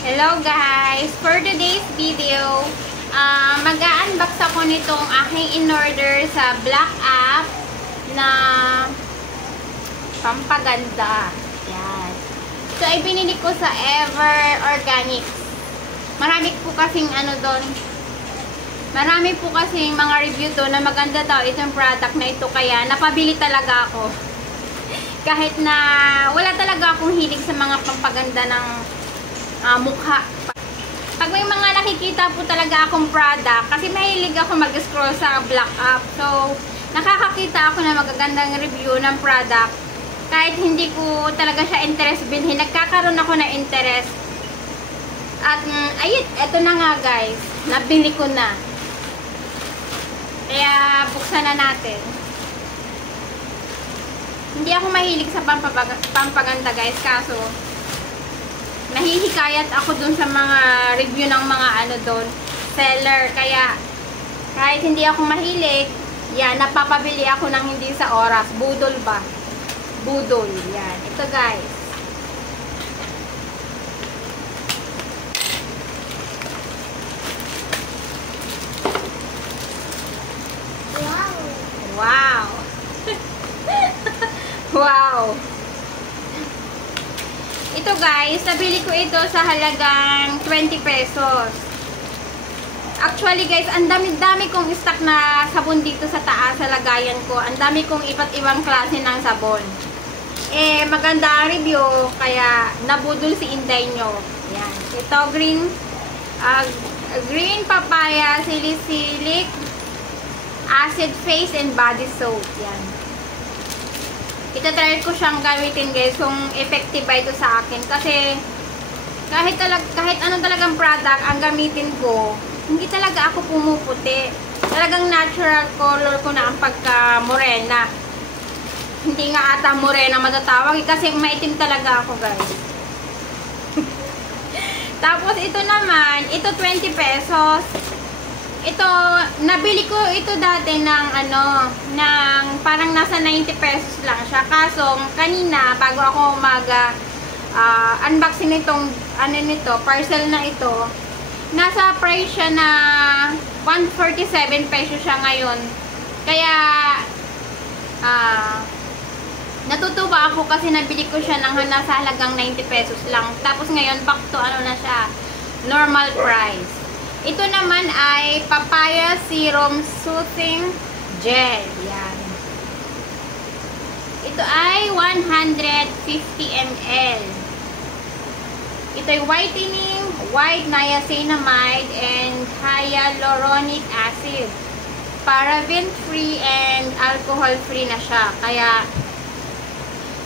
Hello guys! For today's video, mag-unbox ako nitong aking in-order sa Black App na pampaganda. Yan. So, ay binili ko sa Ever Organics. Marami po kasing doon. Marami po kasing mga review doon na maganda daw itong product na ito. Kaya napabili talaga ako. Kahit na wala talaga akong hilig sa mga pampaganda ng mukha. Pag may mga nakikita po talaga akong product, kasi mahilig ako mag-scroll sa Black App. So, nakakakita ako na magagandang review ng product. Kahit hindi ko talaga siya interest bilhin, nagkakaroon ako na interest. At, ayun, eto na nga guys. Nabili ko na. Kaya, buksan na natin. Hindi ako mahilig sa pampaganda guys, kaso nahihikayat ako dun sa mga review ng mga doon, seller. Kaya kahit hindi ako mahilig, yan, napapabili ako ng hindi sa oras. Budol ba? Budol. Yan. Ito guys. Wow. Wow. Wow. Ito guys, nabili ko ito sa halagang 20 pesos. Actually guys, ang dami-dami kong stock na sabon dito sa taas, sa lagayan ko. Ang dami kong iba't ibang klase ng sabon. Maganda ang review, kaya nabudol si Inday nyo. Yan. Ito, green papaya salicylic acid face and body soap. Yan. Itatry ko siyang gamitin guys kung effective ba ito sa akin. Kasi kahit anong talagang product ang gamitin ko, hindi talaga ako pumuputi. Talagang natural color ko na ang pagka-morena. Hindi nga ata morena matatawag kasi maitim talaga ako guys. Tapos ito naman, ito 20 pesos. Ito, nabili ko ito dati ng ng parang nasa 90 pesos lang siya. Kaso, kanina, bago ako unboxing nitong, parcel na ito, nasa price siya na 147 pesos siya ngayon. Kaya, natutuwa ako kasi nabili ko siya ng nasa halagang 90 pesos lang. Tapos ngayon, back to na siya, normal price. Ito naman ay papaya serum soothing gel. Yan. Ito ay 150 ml. Ito ay whitening, white niacinamide, and hyaluronic acid. Paraben free and alcohol free na siya. Kaya,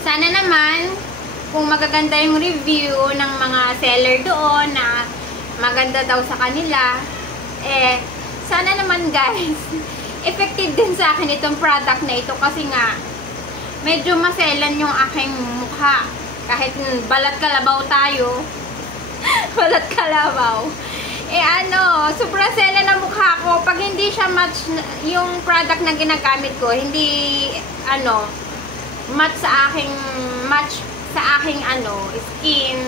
sana naman, kung magaganda yung review ng mga seller doon na maganda daw sa kanila, sana naman guys, effective din sa akin itong product na ito kasi nga, medyo maselan yung aking mukha. Kahit balat kalabaw tayo, balat kalabaw. Sobrang selan ang mukha ko. Pag hindi siya match yung product na ginagamit ko, hindi, match sa aking skin,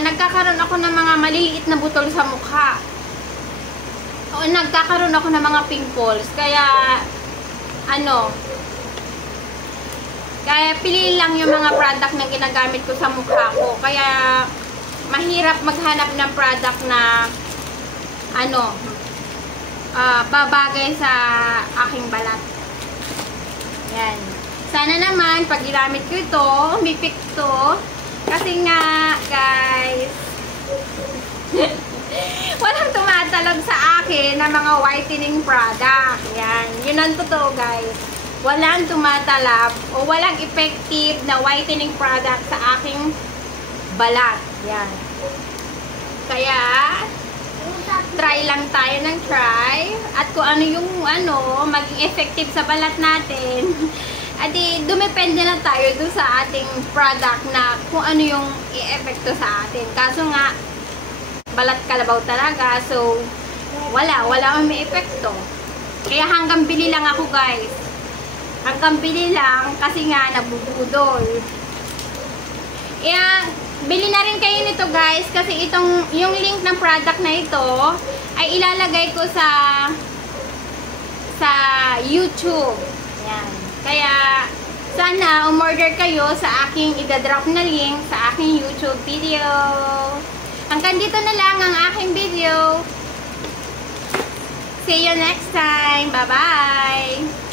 nagkakaroon ako ng mga maliliit na butol sa mukha. O nagkakaroon ako ng mga pimples. Kaya, kaya pili lang yung mga product na ginagamit ko sa mukha ko. Kaya, mahirap maghanap ng product na, babagay sa aking balat. Yan. Sana naman, pag ginamit ko ito, umipik to. Kasi nga, guys, walang tumatalab sa akin na mga whitening product. Yan. Yun ang totoo, guys. Walang tumatalab o walang effective na whitening product sa aking balat. Yan. Kaya, try lang tayo ng try. At kung ano yung maging effective sa balat natin, adi, dumepende na tayo dun sa ating product na kung ano yung i-epekto sa atin. Kaso nga, balat kalabaw talaga. So, wala akong may epekto. Kaya hanggang bili lang ako guys. Hanggang bili lang kasi nga nabubudol. Kaya bili na rin kayo nito guys kasi yung link ng product na ito ay ilalagay ko sa YouTube. Yan. Kaya sana umorder kayo sa aking idadrop na link sa aking YouTube video. Hanggang dito na lang ang aking video. See you next time. Bye-bye!